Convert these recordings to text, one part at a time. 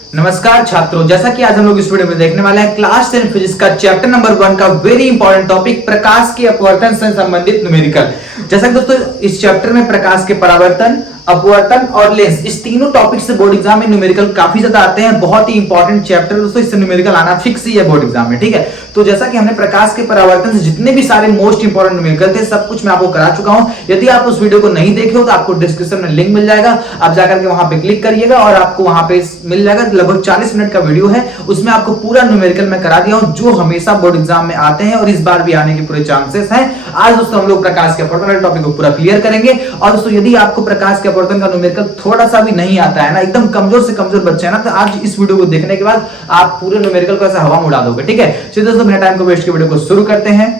नमस्कार छात्रों, जैसा कि आज हम लोग इस वीडियो में देखने वाले हैं क्लास 10 फिजिक्स का चैप्टर नंबर 1 का वेरी इंपॉर्टेंट टॉपिक प्रकाश के अपवर्तन से संबंधित न्यूमेरिकल। जैसा कि दोस्तों इस चैप्टर में प्रकाश के परावर्तन, अपवर्तन और लेंस, इस तीनों टॉपिक से बोर्ड एग्जाम में न्यूमेरिकल काफी ज्यादा आते हैं। बहुत ही इंपॉर्टेंट चैप्टर दोस्तों, इससे न्यूमेरिकल आना फिक्स ही है बोर्ड एग्जाम में। ठीक है, तो जैसा कि हमने प्रकाश के परावर्तन से जितने भी सारे मोस्ट इंपॉर्टेंट न्यूमेरिकल थे सब कुछ मैं आपको करा चुका हूं। यदि आप उस वीडियो को नहीं देखे हो तो आपको डिस्क्रिप्शन में लिंक मिल जाएगा, आप जाकर के वहां पे क्लिक करिएगा और आपको वहां पे मिल जाएगा। लगभग 40 मिनट का वीडियो है, उसमें आपको पूरा न्यूमेरिकल मैं करा दिया हूं जो हमेशा बोर्ड एग्जाम में आते हैं और इस बार भी आने के पूरे चांसेस हैं। आज दोस्तों हम लोग प्रकाश के अपवर्तन वाले टॉपिक को पूरा क्लियर करेंगे। और दोस्तों यदि आपको प्रकाश के अपवर्तन का न्यूमेरिकल थोड़ा सा भी नहीं आता है ना, एकदम कमजोर से कमजोर बच्चे हैं ना, तो आज इस वीडियो को देखने के बाद आप पूरे न्यूमेरिकल को ऐसा हवा में उड़ा दोगे। ठीक है, चलिए दोस्तों बिना टाइम को वेस्ट के वीडियो को शुरू करते हैं।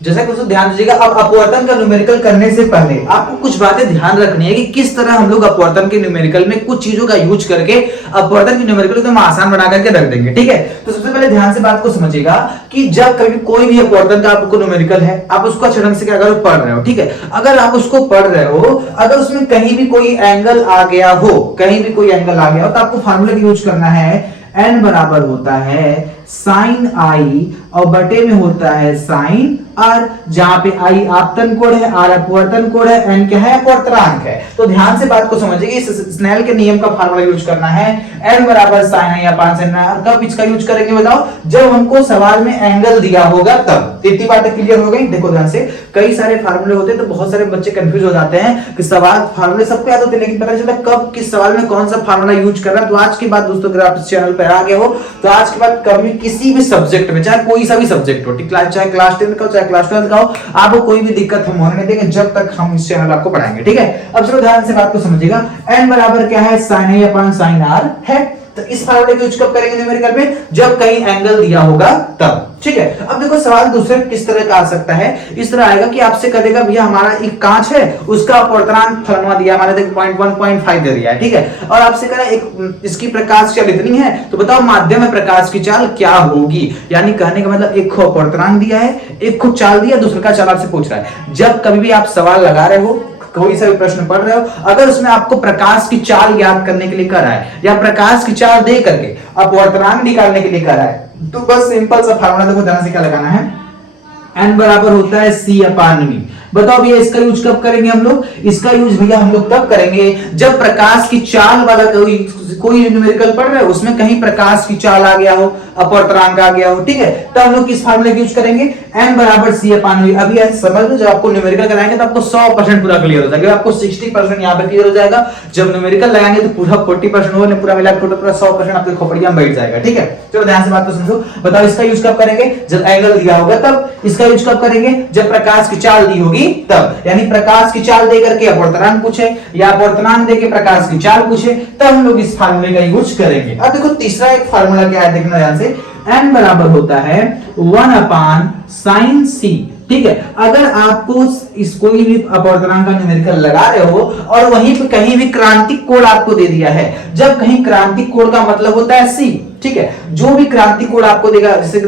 जैसा कि दोस्तों ध्यान दीजिएगा, अब अपवर्तन का न्यूमेरिकल करने से पहले आपको कुछ बातें ध्यान रखनी है कि किस तरह हम लोग अपवर्तन के न्यूमेरिकल में कुछ चीजों का यूज करके अपवर्तन के न्यूमेरिकल को आसान बना करके रख देंगे। ठीक है, तो सबसे पहले ध्यान से बात को समझिएगा कि जब कभी कोई भी अपवर्तन का आपको न्यूमेरिकल है, आप उसको अच्छे ढंग से क्या करो, पढ़ रहे हो। ठीक है, अगर आप उसको पढ़ रहे हो, अगर उसमें कहीं भी कोई एंगल आ गया हो, कहीं भी कोई एंगल आ गया हो, तो आपको फार्मूला यूज करना है। n बराबर होता है साइन आई और बटे में होता है साइन आर, जहां पे आई आपतन कोण है, आर अपवर्तन कोण है, एन क्या है, अपवर्तनांक है। तो ध्यान से बात को समझिए, इस स्नेल के नियम का फार्मूला यूज करना है। n बराबर sine I upon sine R. कब इसका यूज करेंगे बताओ, जब हमको सवाल में एंगल दिया होगा तब। इतनी बातें क्लियर हो गई। देखो ध्यान से, कई सारे फार्मूले होते हैं तो बहुत सारे बच्चे कंफ्यूज हो जाते हैं कि सवाल फार्मूले सबको याद होते हैं लेकिन पता नहीं चलता कब किस सवाल में कौन सा फार्मूला यूज करना है। तो आज के बाद दोस्तों अगर आप इस चैनल पर आ गए हो तो आज के बाद कभी किसी भी सब्जेक्ट में, चाहे कोई सा भी सब्जेक्ट हो, चाहे क्लास 10 का हो चाहे क्लास 12 का हो, आपको कोई भी दिक्कत हम होने नहीं देंगे जब तक हम इस चैनल आपको पढ़ाएंगे। ठीक है, अब चलो ध्यान से बात को समझिएगा। n बराबर क्या है, sine a upon sine r है। तो इस फार्मूले का यूज कब करेंगे न्यूमेरिकल में, जब कहीं एंगल दिया होगा तब। ठीक है, अब देखो सवाल दूसरे किस तरह का आ सकता है। इस तरह आएगा कि आपसे कहेगा भैया हमारा एक कांच है, उसका अपवर्तनांक फलाना दिया, हमारे देखो 0.1.5 दे दिया है। ठीक है, और आपसे कह रहा है एक इसकी प्रकाश चाल इतनी है, तो बताओ माध्यम में प्रकाश की चाल क्या होगी। यानी कहने का मतलब एक को अपवर्तनांक दिया है, एक को चाल दिया, दूसरे का चाल आपसे पूछ रहा है। जब कभी भी आप सवाल लगा रहे हो, कोई सा भी प्रश्न पढ़ रहे हो, अगर उसमें आपको प्रकाश की चाल याद करने के लिए कर रहा है या प्रकाश की चाल दे करके अपवर्तनांक निकालने के लिए कर रहा है, तो बस सिंपल सा फार्मूला देखो ध्यान से क्या लगाना है। n बराबर होता है c अपान v। बताओ भैया इसका यूज कब करेंगे हम लोग, इसका यूज भैया हम लोग तब करेंगे जब प्रकाश की चाल वाला कोई न्यूमेरिकल पढ़ रहे हो, उसमें कहीं प्रकाश की चाल आ गया हो, अपवर्तनांक आ गया हो। ठीक है, तब हम लोग किस फार्मूले का यूज करेंगे, n बराबर c अपान v। अभी ऐसे समझ लो, जब आपको न्यूमेरिकल कराएंगे तो आपको 100% पूरा क्लियर हो जाएगा, आपको 60% यहां पे क्लियर हो जाएगा। जब न्यूमेरिकल लगाएंगे तो पूरा 40% होगा, पूरा मिला के पूरा 100% आपके खोपड़िया में बैठ जाएगा। ठीक है, चलो ध्यान से बात को समझो। बताओ इसका यूज कब करेंगे, जब एंगल दिया होगा तब। इसका यूज कब करेंगे, जब प्रकाश की चाल दी होगी तब। यानी प्रकाश की चाल दे करके अपवर्तनांक पूछे या अपवर्तनांक देके प्रकाश की चाल पूछे, तब हम लोग इस फार्मूले का यूज करेंगे। अब देखो तीसरा एक फार्मूला क्या है, देखना ध्यान से। n बराबर होता है 1 अपान साइन c। ठीक है, अगर आपको इस कोई भी अपवर्तनांक का न्यूमेरिकल लगा रहे हो और वहीं पे कहीं भी क्रांतिक कोण आपको दे दिया है, जब कहीं क्रांतिक कोण का मतलब होता है c। ठीक है, जो भी क्रांतिक कोण आपको देगा, जैसे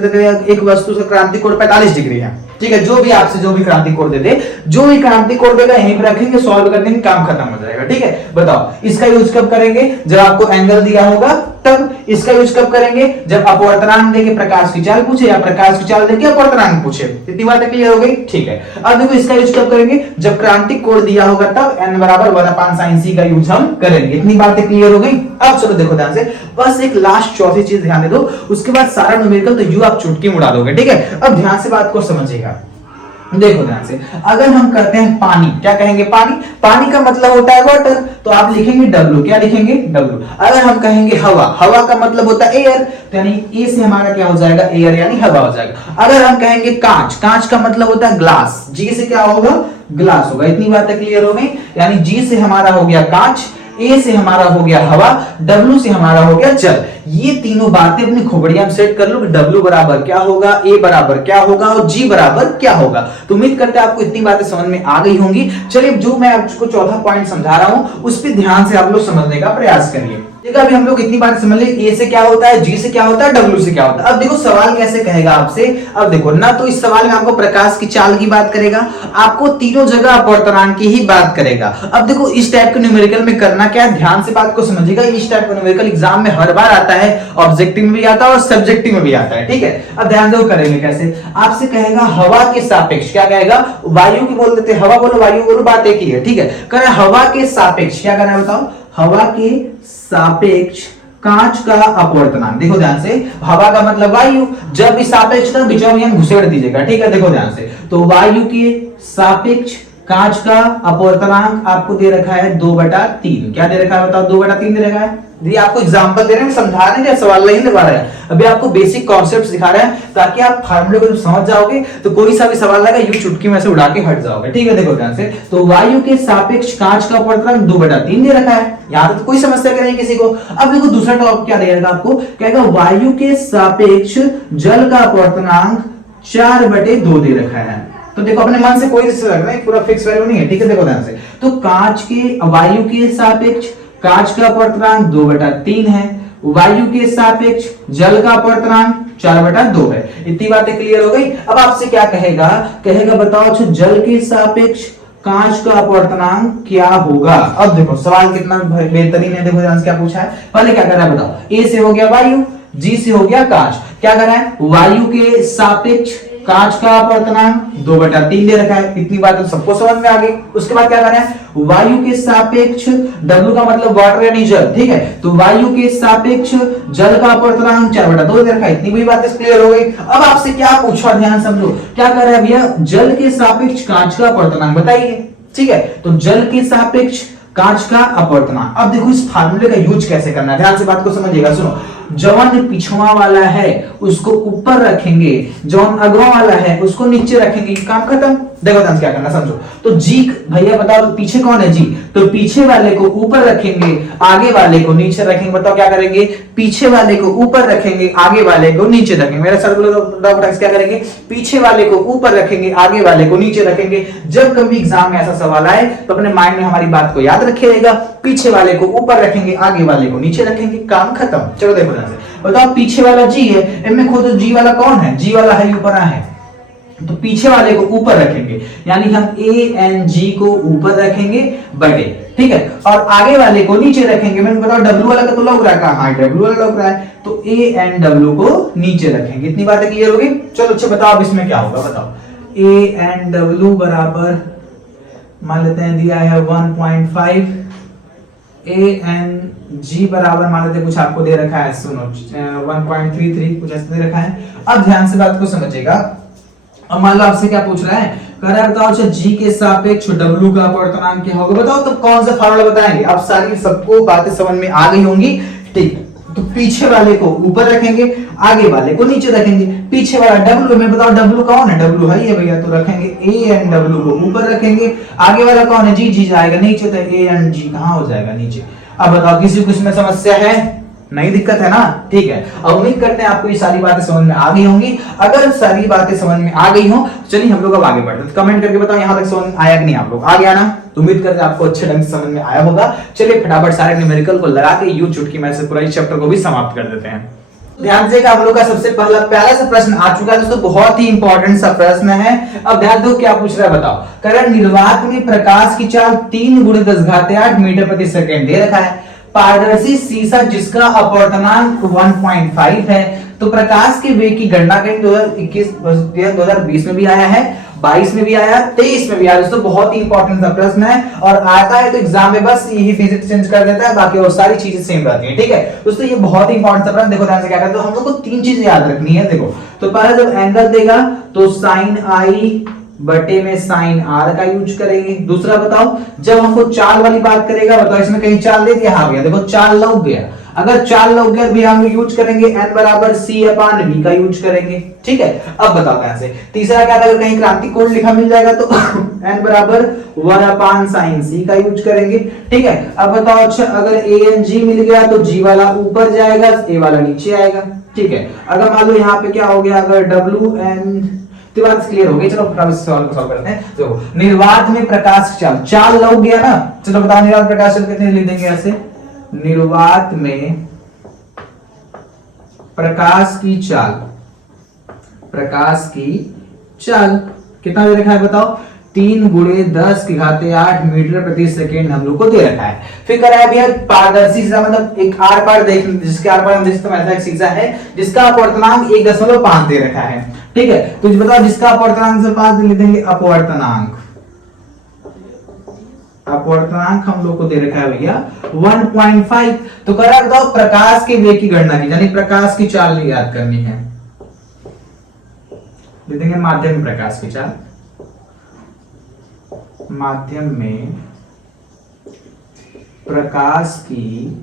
एक वस्तु से क्रांतिक कोण 45 डिग्री है। ठीक है, जो भी आपसे जो भी क्रांतिक कोण दे दे, जो भी क्रांतिक कोण देगा यहीं पे रखेंगे, सॉल्व कर देंगे, काम खत्म हो जाएगा। ठीक है, बताओ इसका यूज कब करेंगे, जब आपको एंगल दिया होगा तब। इसका यूज कब करेंगे, जब अपवर्तनांक देके प्रकाश की चाल पूछे या प्रकाश की चाल देके अपवर्तनांक पूछे। इतनी बातें क्लियर हो गई। ठीक है, अब देखो इसका यूज कब करेंगे, जब क्रांतिक कोण दिया होगा तब। n बराबर 1 अपान साइन c का यूज हम करेंगे। इतनी बातें क्लियर हो गई। अब चलो देखो ध्यान से, बस एक लास्ट चौथी चीज ध्यान दे दो, उसके बाद सारा न्यूमेरिकल तो यू आप चुटकी में उड़ा दोगे। ठीक है, अब ध्यान से बात को समझिएगा। देखो ध्यान से, अगर हम करते हैं पानी, क्या कहेंगे, पानी। पानी का मतलब होता है वाटर, तो आप लिखेंगे W। क्या लिखेंगे, W। अगर हम कहेंगे हवा, हवा का मतलब होता है एयर, तो यानी ए से हमारा क्या हो जाएगा, एयर यानी हवा हो जाएगा। अगर हम कहेंगे कांच, कांच का मतलब होता है ग्लास, जी से क्या होगा, ग्लास होगा। इतनी बातें क्लियर हो गई। यानी जी से हमारा हो गया कांच, ए से हमारा हो गया हवा, W से हमारा हो गया जल। ये तीनों बातें अपनी खोपड़िया में सेट कर लो कि W बराबर क्या होगा, A बराबर क्या होगा और G बराबर क्या होगा। तो उम्मीद करते हैं आपको इतनी बातें समझ में आ गई होंगी। चलिए जो मैं आपको चौथा पॉइंट समझा रहा हूं उस पर ध्यान से आप लोग समझने का प्रयास करिए। देखो अभी हम लोग इतनी बात समझ ले, ए से क्या होता है, जी से क्या होता है, डब्ल्यू से क्या होता है। अब देखो सवाल कैसे कहेगा आपसे। अब देखो ना तो इस सवाल में आपको प्रकाश की चाल की बात करेगा, आपको तीनों जगह अपवर्तनांक की ही बात करेगा। अब देखो इस टाइप के न्यूमेरिकल में करना क्या है, ध्यान से बात को समझिएगा। इस टाइप का न्यूमेरिकल एग्जाम में हर बार आता है, ऑब्जेक्टिव में भी आता है और सब्जेक्टिव में भी आता है। ठीक है, अब ध्यान दो करेंगे कैसे। आपसे कहेगा हवा के सापेक्ष, क्या कहेगा, वायु की बोल देते, हवा बोलो वायु बोलो, बात एक ही है। ठीक है, कह हवा के सापेक्ष क्या करना है बताओ, हवा के सापेक्ष कांच का अपवर्तनांक। देखो ध्यान से, हवा का मतलब वायु, जब भी सापेक्ष का बीच में घुसेड़ दीजिएगा। ठीक है, देखो ध्यान से, तो वायु के सापेक्ष कांच का अपवर्तनांक आपको दे रखा है 2/3। क्या दे रखा है बताओ, 2/3 दे रखा है। ये आपको एग्जांपल दे रहे हैं, समझा रहे हैं, सवाल नहीं लगा रहे हैं। अभी आपको बेसिक कॉन्सेप्ट सिखा रहे हैं ताकि आप फार्मूले को समझ जाओगे तो कोई सा भी सवाल लगा यूं चुटकी में से उड़ा के हट जाओगे। ठीक है, देखो ध्यान से, तो वायु के सापेक्ष कांच का अपवर्तनांक 2/3 दे रखा है। यहां तक तो कोई समस्या नहीं किसी को। अब देखो दूसरा टॉपिक क्या देगा आपको, कहेगा वायु के सापेक्ष जल का अपवर्तनांक 4/2 दे रखा है। तो देखो अपने मन से कोई रखना है, पूरा फिक्स वैल्यू नहीं है। ठीक है, देखो ध्यान से, तो कांच के वायु के सापेक्ष कांच का अपवर्तनांक 2/3 है, वायु के सापेक्ष जल का अपवर्तनांक 4/2 है। इतनी बातें क्लियर हो गई। अब आपसे क्या कहेगा, कहेगा बताओ अच्छा जल के सापेक्ष कांच का अपवर्तनांक क्या होगा। अब देखो सवाल कितना बेहतरीन है, देखो ध्यान से क्या पूछा है। पहले क्या कर रहा है बताओ, ए से हो गया वायु, जी से हो गया कांच, क्या कर रहा है, वायु के सापेक्ष कांच का अपवर्तनांक 2/3 दे रखा है। इतनी बात तो सबको समझ में आ गई। उसके बाद क्या कर रहा है, वायु के सापेक्ष, W का मतलब वाटर यानी जल। ठीक है, तो वायु के सापेक्ष जल का अपवर्तनांक 4/2 दे रखा है। इतनी भी बातें क्लियर हो गई। अब आपसे क्या पूछा, ध्यान समझो, क्या कर रहा है भैया, जल के सापेक्ष कांच का अपवर्तनांक बताइए। ठीक है, तो जल के सापेक्ष कांच का अपवर्तनांक। अब देखो इस फार्मूले का यूज कैसे करना है, ध्यान से बात को समझिएगा। सुनो, जवन पिछवा वाला है उसको ऊपर रखेंगे, जवन अगवा वाला है उसको नीचे रखेंगे, काम खत्म। देखो ध्यान से क्या करना समझो। तो जी भैया बताओ, तो पीछे कौन है जी, तो पीछे वाले को ऊपर रखेंगे, आगे वाले को नीचे रखेंगे। बताओ क्या करेंगे, पीछे वाले को ऊपर रखेंगे, आगे वाले को नीचे रखेंगे। मेरा सर बोलो डॉक्टर क्या करेंगे, पीछे वाले को ऊपर रखेंगे, आगे वाले को नीचे रखेंगे। जब कभी एग्जाम में ऐसा सवाल आए तो अपने माइंड में हमारी बात को याद रखिएगा, पीछे वाले को ऊपर रखेंगे, आगे वाले को नीचे रखेंगे, काम खत्म। चलो देखो ध्यान से बताओ, पीछे वाला जी है, इनमें खोदो जी वाला कौन है, जी वाला है ऊपर है, तो पीछे वाले को ऊपर रखेंगे, यानी हम ANG को ऊपर रखेंगे बटे। ठीक है, और आगे वाले को नीचे रखेंगे। मैंने बताओ W वाला का तो लग रहा है, हाँ W वाला लग रहा है, तो ANW को नीचे रखेंगे। इतनी बातें क्लियर होगी। चलो अच्छा बताओ अब इसमें क्या होगा, बताओ ANW बराबर मान लेते हैं दिया है 1.5, ANG बराबर मान लेते कुछ आपको दे रखा है, सुनो 1.33 कुछ ऐसा दे रखा है। अब ध्यान से बात को समझिएगा। अब मान लो आपसे क्या पूछ रहा है, कह रहा है बताओ अच्छा जी के सापेक्ष W का अपवर्तनांक क्या होगा। बताओ तो कौन सा फार्मूला बताएंगे। अब सारी सबको बातें समझ में आ गई होंगी। ठीक, तो पीछे वाले को ऊपर रखेंगे, आगे वाले को नीचे रखेंगे। पीछे वाला W में बताओ W कौन है, W है ये भैया, तो रखेंगे ANW को ऊपर रखेंगे। आगे वाला कौन है, जी जाएगा नीचे, तो ANG कहां हो जाएगा नीचे। अब बताओ किसी को इसमें समस्या है, नहीं दिक्कत है ना। ठीक है, अब उम्मीद करते हैं आपको ये सारी बातें समझ में आ गई होंगी। अगर सारी बातें समझ में आ गई हो चलिए हम लोग अब आगे बढ़ते हैं। कमेंट करके बताओ यहाँ तक समझ में आया कि नहीं, आप लोग आ गया ना, तो उम्मीद करते हैं आपको अच्छे ढंग से समझ में आया होगा। चलिए फटाफट सारे न्यूमेरिकल को लगा के यूं चुटकी में से पूरा इस चैप्टर को भी समाप्त कर देते हैं। ध्यान से हम लोग का सबसे प्यारा सा प्रश्न आ चुका है दोस्तों, बहुत ही इंपॉर्टेंट सा प्रश्न है। अब ध्यान दो क्या पूछ रहा है बताओ, करण निर्वात में प्रकाश की चाल 3 × 10⁸ मीटर प्रति सेकंड दे रखा है। पारदर्शी शीशा जिसका अपवर्तनांक 1.5 है, तो प्रकाश के वेग की गणना करें। 2020 में भी आया है, 22 में भी आया, 23 में भी आया। दोस्तों बहुत ही इंपॉर्टेंट सा प्रश्न है और आता है तो एग्जाम में बस यही फिजिक्स चेंज कर देता है, बाकी और सारी चीजें सेम रहती हैं। ठीक है दोस्तों, ये बहुत ही इंपॉर्टेंट सा प्रश्न। देखो ध्यान से क्या करते हैं, हम लोग को 3 चीजें याद रखनी है। देखो तो पहले जब एंगल देगा तो sin I बटे में sin R का यूज करेंगे। दूसरा बताओ जब हमको चाल वाली बात करेगा, बताओ इसमें कहीं चाल दे दिया, हाँ भैया देखो चाल लग गया। अगर चाल लोग भी हम यूज करेंगे n बराबर c अपान v का यूज करेंगे। ठीक है, अब बताओ कहां से। तीसरा क्या था, अगर कहीं क्रांति कोण लिखा मिल जाएगा तो n बराबर 1 अपान साइन c का यूज करेंगे। ठीक है, अब बताओ अच्छा अगर a n g मिल गया तो g वाला ऊपर जाएगा, a वाला नीचे आएगा। ठीक है, अगर मान लो यहाँ पे क्या हो गया, अगर w n तो बात क्लियर हो गई। चलो फटाफट सवाल को सॉल्व करते हैं। तो निर्वात में प्रकाश चाल, चाल लग गया ना, चलो बताओ निर्वात प्रकाश चाल कितने लिख देंगे ऐसे। निर्वात में प्रकाश की चाल, प्रकाश की चाल कितना दे रखा है बताओ, 3 × 10⁸ मीटर प्रति सेकेंड हम लोग को दे रखा है। फिर कह रहा है भैया पारदर्शी शीशा, मतलब एक आर पार देख, जिसके आर पार हम देख सकते हैं, ऐसा एक शीशा है जिसका अपवर्तनांक 1.5 दे रखा है। ठीक है, तो बताओ जिसका अपवर्तनांक से 5 लिख देंगे, अपवर्तनांक, अपवर्तनांक हम लोग को दे रखा है भैया 1.5। तो कह रहा है बताओ प्रकाश के वेग की गणना की, यानी प्रकाश की चाल याद करनी है। लिख देंगे माध्यम में प्रकाश की चाल, माध्यम में प्रकाश की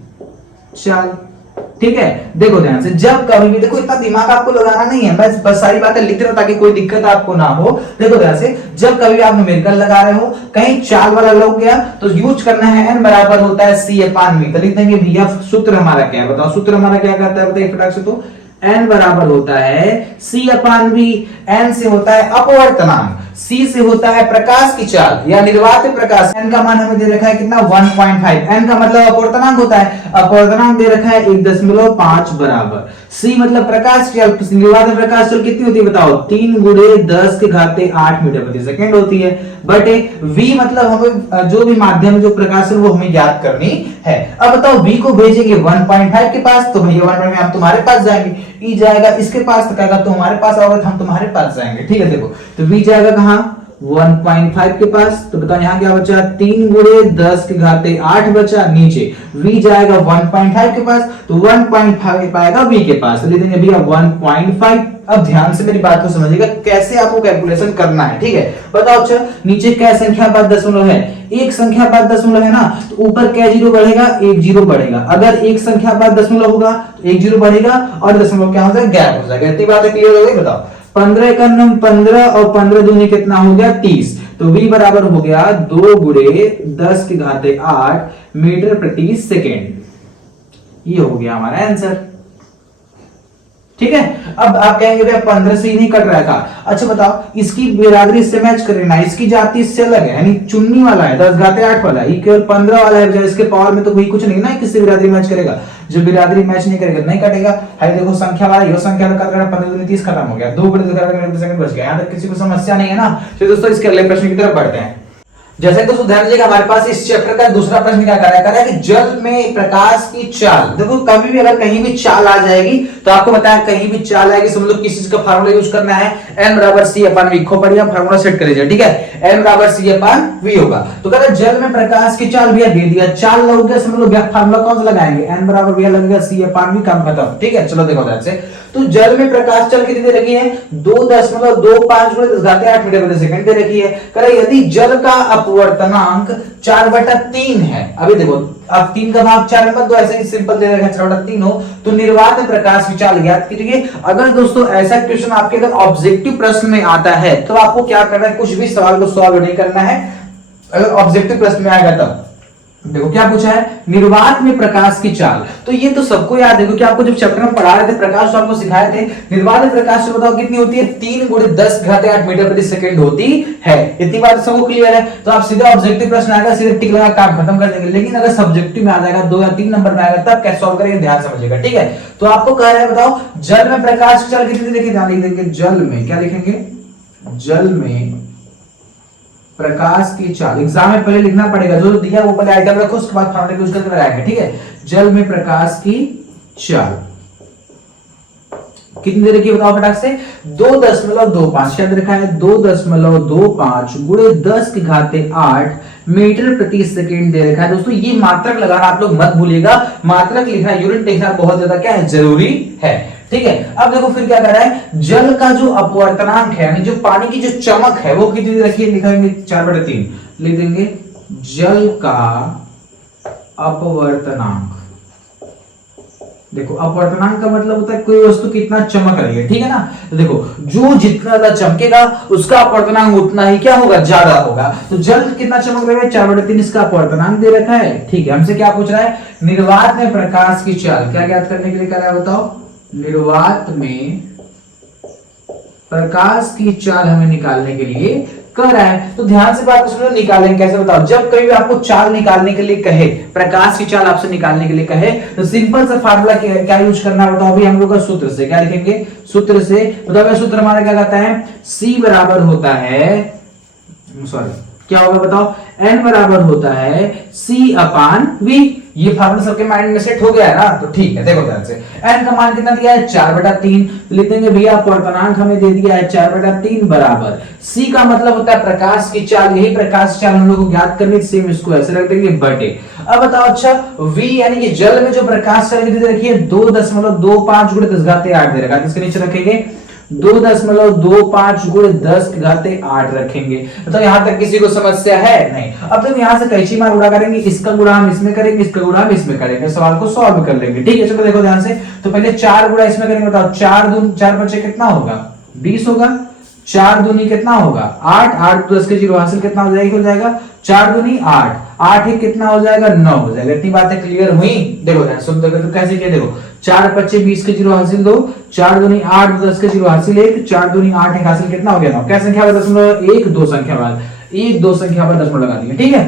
चाल। ठीक है, देखो ध्यान से, जब कभी भी देखो, इतना दिमाग आपको लगाना नहीं है, मैं बस सारी बातें लिख रहा हूं ताकि कोई दिक्कत आपको ना हो। देखो ध्यान से, जब कभी आप न्यूमेरिकल लगा रहे हो, कहीं चाल वाला लग गया तो यूज करना है n बराबर होता है c अपान v। तो लिख देंगे भैया सूत्र हमारा क्या है बताओ, सूत्र हमारा क्या कहता है बताइए फटाक से। तो n बराबर होता है c अपान v, n से होता है अपवर्तनांक, c से होता है प्रकाश की चाल या निर्वात प्रकाश। n का मान हमें दे रखा है कितना 1.5, n का मतलब अपवर्तनांक होता है, अपवर्तनांक दे रखा है 1.5 बराबर, c मतलब प्रकाश की चाल, निर्वात प्रकाश चाल कितनी होती है बताओ, 3 × 10⁸ मीटर प्रति सेकंड होती है, बटे v मतलब हमें जो भी माध्यम जो प्रकाश है वो हमें याद करनी है। अब बताओ v को भेजेंगे 1.5 के पास, तो भैया 1.5 हम तुम्हारे पास जाएंगे, e जाएगा इसके पास, तो कहेगा तो हमारे पास आओगे तो हम तुम्हारे पास जाएंगे। ठीक है, देखो तो v जाएगा कहां 1.5 के पास, तो बताओ यहाँ क्या बचा, 3 × 10⁸ बचा, नीचे v जाएगा 1.5 के पास, तो 1.5 पाएगा v के पास, तो लिख देंगे भैया 1.5। अब ध्यान से मेरी बात को समझिएगा कैसे आपको कैलकुलेशन करना है। ठीक है, बताओ अच्छा नीचे क्या संख्या बाद दशमलव है, एक संख्या बाद दशमलव है ना, तो ऊपर क्या जीरो बढ़ेगा, एक जीरो बढ़ेगा। अगर एक संख्या बाद दशमलव होगा तो एक जीरो बढ़ेगा और दशमलव क्या हो जाएगा, गैप हो जाएगा। इतनी बातें क्लियर हो गई। बताओ 15 का नम 15 और 15 दूनी कितना हो गया 30, तो v बराबर हो गया 2 × 10⁸ मीटर प्रति सेकेंड। ये हो गया हमारा आंसर। ठीक है, अब आप कहेंगे भैया 15 से ही नहीं कट रहा था। अच्छा बताओ इसकी बिरादरी इससे मैच करेना, इसकी जाति इससे अलग है, यानी चुन्नी वाला है 10⁸ वाला, ये केवल 15 वाला है, इसके पावर में तो कोई कुछ नहीं ना, किससे बिरादरी मैच करेगा, जो बिरादरी मैच नहीं करेगा नहीं कटेगा। है देखो संख्या वाला यो संख्या का 15 दूनी 30 खत्म हो गया, 2 × 10⁻⁷ सेकंड बच गया। यहां तक किसी को समस्या नहीं है ना। तो दोस्तों इसके अगले प्रश्न की तरफ बढ़ते हैं। जैसे तो ध्यान दीजिएगा, हमारे पास इस चैप्टर का दूसरा प्रश्न क्या कर रहा है कि जल में प्रकाश की चाल। देखो कभी भी अगर कहीं भी चाल आ जाएगी तो आपको बताया कहीं भी चाल आएगी समझ लो किस चीज का फार्मूला यूज करना है, n बराबर c अपान v। खो बढ़िया फार्मूला सेट कर लीजिए। ठीक है, n बराबर c अपान v होगा। तो कहते हैं जल में प्रकाश की चाल भैया दे दिया, चाल लग गया समझ लो, फार्मूला कौन सा लगाएंगे, n बराबर भैया लगेगा c अपान v, काम खत्म। ठीक है, चलो देखो ध्यान से। तो जल में प्रकाश चाल कितनी दे रखी है, 2.25 × 10⁸ मीटर प्रति सेकंड दे रखी है। कह यदि जल का अपवर्तनांक 4/3 है, अभी देखो अब 3 का भाग 4 मत दो, ऐसे ही सिंपल दे रखा है 4/3 हो, तो निर्वात में प्रकाश की चाल ज्ञात कीजिए। अगर दोस्तों ऐसा क्वेश्चन आपके अगर ऑब्जेक्टिव प्रश्न में आता है तो आपको क्या करना है, कुछ भी सवाल को सॉल्व नहीं करना है। अगर ऑब्जेक्टिव प्रश्न में आएगा तब देखो क्या पूछा है, निर्वात में प्रकाश की चाल। तो ये तो सबको याद है क्योंकि आपको जब चैप्टर में पढ़ा रहे थे प्रकाश तो आपको सिखाए थे। निर्वात में प्रकाश से बताओ कितनी होती है, 3 × 10⁸ मीटर प्रति सेकंड होती है। इतनी बात सबको क्लियर है। तो आप सीधे ऑब्जेक्टिव प्रश्न आएगा सीधे टिक लगा काम खत्म कर देंगे। लेकिन अगर सब्जेक्टिव में आ जाएगा 2 या 3 नंबर में आएगा तब कैसे सॉल्व करेंगे, ध्यान समझिएगा। ठीक है, तो आपको कह रहा है बताओ जल में प्रकाश की चाल कितनी, देखिए ध्यान लिख देंगे, जल में क्या लिखेंगे, जल में प्रकाश की चाल। एग्जाम में पहले लिखना पड़ेगा, जो दिया वो पहले आइटम रखो उसके बाद फार्मूला यूज करके लगाएंगे। ठीक है, जल में प्रकाश की चाल कितनी देर की बताओ फटाक से, 2.25 शायद रखा है 2.25 × 10⁸ मीटर प्रति सेकंड दे रखा है। दोस्तों ये मात्रक लगाना आप लोग मत भूलिएगा, मात्रक लिखना यूनिट लिखना बहुत ज्यादा क्या है जरूरी है। ठीक है, अब देखो फिर क्या कर रहा है, जल का जो अपवर्तनांक है यानी जो पानी की जो चमक है वो कितनी रखिए, लिखेंगे 4/3 लिख देंगे, जल का अपवर्तनांक देखो अपवर्तनांक का मतलब होता है कोई वस्तु कितना चमक रही है, ठीक है ना। तो देखो जो जितना ज्यादा चमकेगा उसका अपवर्तनांक उतना ही क्या होगा, ज्यादा होगा। तो जल कितना चमक रहा है, 4/3 इसका अपवर्तनांक दे रखा है, ठीक है। हमसे क्या पूछ रहा है, निर्वात में प्रकाश की चाल क्या ज्ञात करने के लिए कह रहा है, बताओ। निर्वात में प्रकाश की चाल हमें निकालने के लिए कर रहा है। तो ध्यान से बात सुनो, निकालेंगे कैसे बताओ। जब कभी भी आपको चाल निकालने के लिए कहे, प्रकाश की चाल आपसे निकालने के लिए कहे, तो सिंपल सा फार्मूला क्या यूज करना है बताओ। अभी हम लोग का सूत्र से क्या लिखेंगे, सूत्र से बताओ। सूत्र हमारा क्या कहता है, C बराबर होता है, सॉरी क्या होगा बताओ, N बराबर होता है C/V। ये फार्मूला सबके माइंड में सेट हो गया है ना, तो ठीक है। देखो ध्यान से, n का मान कितना दिया है, 4/3। लिख देंगे भैया अपवर्तनांक हमें दे दिया है 4/3 बराबर c का मतलब होता है प्रकाश की चाल। यही प्रकाश चाल हम लोग को ज्ञात करनी, सेम इसको ऐसे रख देंगे बटे। अब बताओ अच्छा v यानी कि जल में जो प्रकाश चाल दे रखी है 2.25 × 10⁸ दे रखा है, इसके नीचे रखेंगे 2.25 × 10⁸ रखेंगे। तो यहां तक किसी को समस्या है नहीं। अब तुम यहां से कैंची मार गुणा करेंगे, इसका गुणा हम इसमें करेंगे, इसका गुणा हम इसमें करेंगे, सवाल को सॉल्व कर लेंगे, ठीक है। चलो देखो ध्यान से, तो पहले 4 गुणा इसमें करेंगे, बताओ 4 बचे कितना होगा, 20 होगा। 4 दूनी कितना होगा, 8। 8 + 10 के 0 हासिल कितना हो जाएगा, 4 दूनी 8। 8 ही कितना हो जाएगा, 9 हो जाएगा। इतनी बातें क्लियर हुई। देखो सुन देखो तो कैसे किया, देखो 4 × 5 = 20 के 0 हासिल 2, 4 दूनी 8, 10 के 0 हासिल 1, 4 दूनी 8 1 हासिल कितना हो गया 9। क्या संख्या है, दशमलव 1 2 संख्या बाद 1 2 संख्या बाद दशमलव लगा देंगे, ठीक है।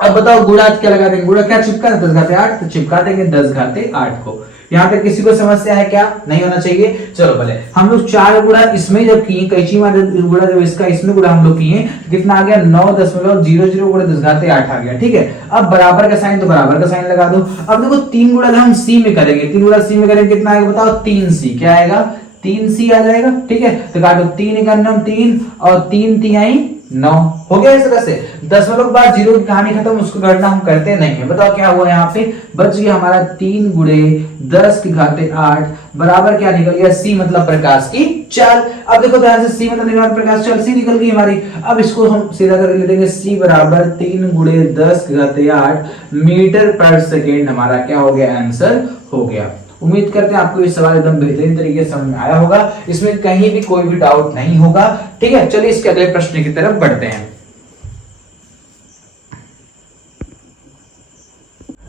अब बताओ गुणा क्या लगा देंगे, गुणा क्या चिपका 10⁸ तो चिपका देंगे 10⁸ को। यहाँ पे किसी को समस्या है क्या, नहीं होना चाहिए। चलो भले हम लोग 4 गुणा इसमें जब किए, कैंची मार गुणा जब इसका इसमें गुणा हम लोग किए, कितना आ गया 9.00 × 10⁸ आ गया, ठीक है। अब बराबर का साइन, तो बराबर का साइन लगा दो। अब देखो 3 गुणा हम c में करेंगे, 3 गुणा c में करेंगे कितना आएगा बताओ, 3c। क्या आएगा, 3c आ जाएगा, ठीक है। तो काटो 3 × 9 3 और 3 3 9 हो गया। इस तरह से दशमलव के बाद 0 की कहानी खत्म, उसको गणना हम करते नहीं है। बताओ क्या हुआ, यहाँ पे बच गया हमारा 3 × 10⁸ बराबर क्या निकल गया, c मतलब प्रकाश की चाल। अब देखो ध्यान से, c मतलब निर्वात प्रकाश चाल, c निकल गई हमारी। अब इसको हम सीधा करके लिख देंगे, c बराबर 3 × 10⁸ मीटर/सेकेंड हमारा क्या हो गया, आंसर हो गया। उम्मीद करते हैं आपको ये सवाल एकदम बेहतरीन तरीके से समझ में आया होगा, इसमें कहीं भी कोई भी डाउट नहीं होगा, ठीक है। चलिए इसके अगले प्रश्न की तरफ बढ़ते हैं।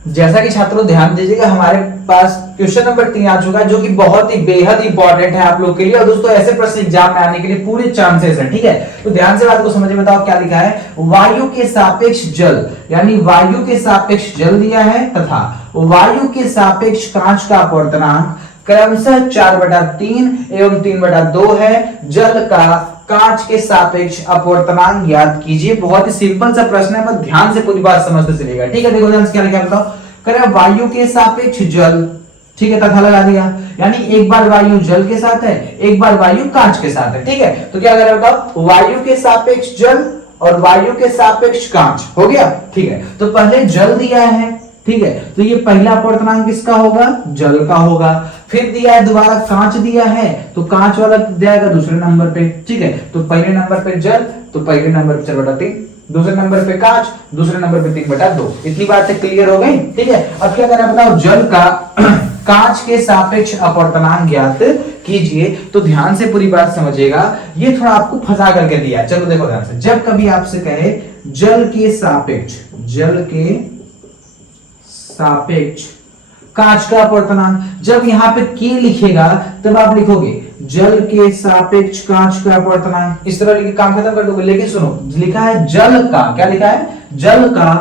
जैसा कि छात्रों ध्यान दीजिएगा, हमारे पास क्वेश्चन नंबर 3 आ चुका है, जो कि बहुत ही बेहद इंपॉर्टेंट है आप लोग के लिए। और दोस्तों ऐसे प्रश्न एग्जाम में आने के लिए पूरे चांसेस हैं, ठीक है। तो ध्यान से बात को समझिए। बताओ क्या लिखा है, वायु के सापेक्ष जल, यानी वायु के सापेक्ष जल दिया है तथा वायु के सापेक्ष कांच का अपवर्तनांक क्रमशः 4/3 एवं 3/2 है। जल का कांच के सापेक्ष अपवर्तनांक ज्ञात कीजिए। बहुत ही सिंपल सा प्रश्न है, बस ध्यान से पूरी बात समझते चलिएगा, ठीक है। देखो ध्यान से क्या लिखा है बताओ, करें वायु के सापेक्ष जल, ठीक है, तथा लगा दिया, यानी एक बार वायु जल के साथ है, एक बार वायु कांच के साथ है, ठीक है। तो क्या करें बताओ, वायु के सापेक्ष जल और वायु के सापेक्ष कांच हो गया, ठीक है। तो पहले जल दिया है, ठीक है, तो ये पहला अपवर्तनांक किसका होगा, जल का होगा। फिर दिया है दोबारा कांच दिया है, तो कांच वाला जाएगा दूसरे नंबर पे, ठीक है। तो पहले नंबर पे जल, तो पहले नंबर पे 4/3, दूसरे नंबर पे कांच, दूसरे नंबर पे 3/2। इतनी बातें क्लियर हो गई, ठीक है। अब क्या करना बताओ, जल का कांच के सापेक्ष अपवर्तनांक ज्ञात कीजिए। तो ध्यान से पूरी बात समझिएगा, ये थोड़ा आपको फंसा करके दिया। चलो देखो ध्यान से, जब कभी आपसे कहे जल के सापेक्ष, जल के सापेक्ष कांच का अपवर्तनांक, जब यहाँ पे के लिखेगा तब आप लिखोगे जल के सापेक्ष कांच का अपवर्तनांक, इस तरह लिख के काम खत्म कर दोगे। लेकिन सुनो, लिखा है जल का, क्या लिखा है, जल का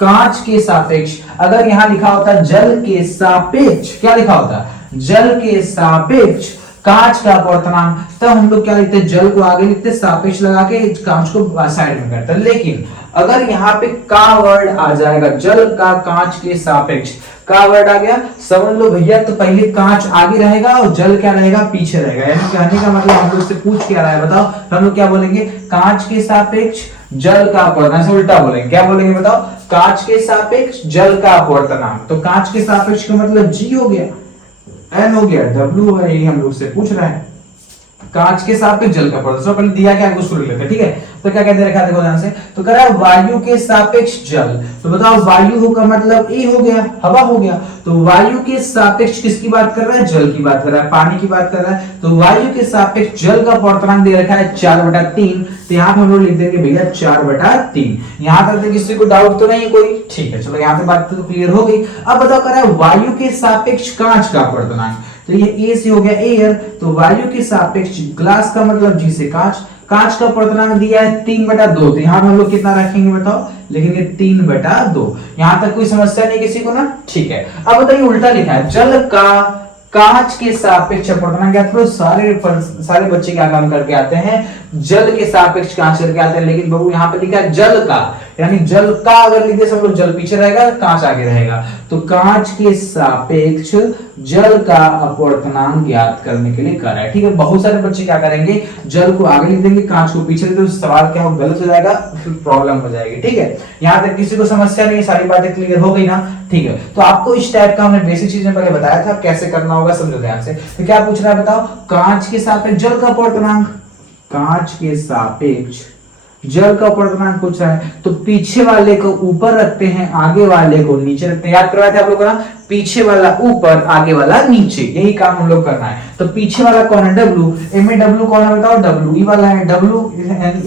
कांच के सापेक्ष। अगर यहां लिखा होता जल के सापेक्ष, क्या लिखा होता, जल के सापेक्ष कांच का अपवर्तनांक, तब हम लोग क्या लिखते, जल को आगे लिखते, सापेक्ष लगा के कांच को साइड में करते। लेकिन अगर यहाँ पे का वर्ड आ जाएगा, जल का कांच के सापेक्ष, का वर्ड आ गया, समझ लो भैया, तो पहले कांच आगे रहेगा और जल क्या रहेगा, पीछे रहेगा। यानी कहने का मतलब हम लोग से पूछ क्या रहा है बताओ, तो हम लोग क्या बोलेंगे, कांच के सापेक्ष जल का अपवर्तनांक, से उल्टा बोलेंगे, क्या बोलेंगे बताओ, कांच के सापेक्ष जल का अपवर्तनांक। तो कांच के सापेक्ष का मतलब जी हो गया, एन हो गया, डब्ल्यू है, ये हम लोग से पूछ रहा है। कांच के सापेक्ष जल का अपवर्तनांक, पहले दिया क्या उसको लिख लेते हैं, ठीक है। तो क्या कहते रखा देखो ध्यान से, तो कह रहा है वायु के सापेक्ष जल। तो बताओ वायु हो का मतलब ए हो गया, हवा हो गया। तो वायु के सापेक्ष किसकी बात कर रहा है, जल की बात कर रहा है, पानी की बात कर रहा है। तो वायु के सापेक्ष जल का अपवर्तनांक दे रखा है 4/3। तो यहाँ पे हम लोग लिख देंगे भैया 4/3। यहाँ तक किसी को डाउट तो नहीं कोई, ठीक है चलो यहाँ पे बात तो क्लियर हो गई। अब बताओ कर रहा है वायु के सापेक्ष कांच का अपवर्तनांक। तो ये ए से हो गया एयर, तो वायु के सापेक्ष ग्लास का मतलब जी से कांच, कांच का अपवर्तनांक दिया है 3/2। तो यहाँ हम लोग कितना रखेंगे बताओ, लिखेंगे 3/2। यहाँ तक कोई समस्या नहीं किसी को ना, ठीक है। अब बताइए उल्टा लिखा है, जल का कांच के सापेक्ष अपवर्तनांक ज्ञात करो। सारे बच्चे क्या काम करके आते हैं, जल के सापेक्ष कांच करके आते हैं, लेकिन बाबू यहाँ पे लिखा है जल का, यानी जल का अगर लिख दे सब लोग जल पीछे रहेगा, कांच आगे रहेगा। तो कांच के सापेक्ष जल का अपवर्तनांक ज्ञात करने के लिए कर रहा है, ठीक है। बहुत सारे बच्चे क्या करेंगे, जल को आगे लिख देंगे, कांच को पीछे लिख देंगे, तो सवाल क्या हो गलत हो जाएगा, फिर प्रॉब्लम हो जाएगी, ठीक है। यहाँ तक किसी को समस्या नहीं, सारी बातें क्लियर हो गई ना, ठीक है। तो आपको इस टाइप का हमने बेसिक चीजें पहले बताया था कैसे करना होगा, समझो ध्यान से। तो क्या पूछ रहा है बताओ, कांच के सापेक्ष जल का अपवर्तनांक, कांच के सापेक्ष जल का अपवर्तनांक पूछ रहा है। तो पीछे वाले को ऊपर रखते हैं, आगे वाले को नीचे रखते हैं। याद करवाए थे आप लोगों को, पीछे वाला ऊपर, आगे वाला नीचे, यही काम हम लोग करना है। तो पीछे वाला कौन है, डब्ल्यू। में डब्ल्यू कौन है बताओ, डब्ल्यू ई वाला है। डब्ल्यू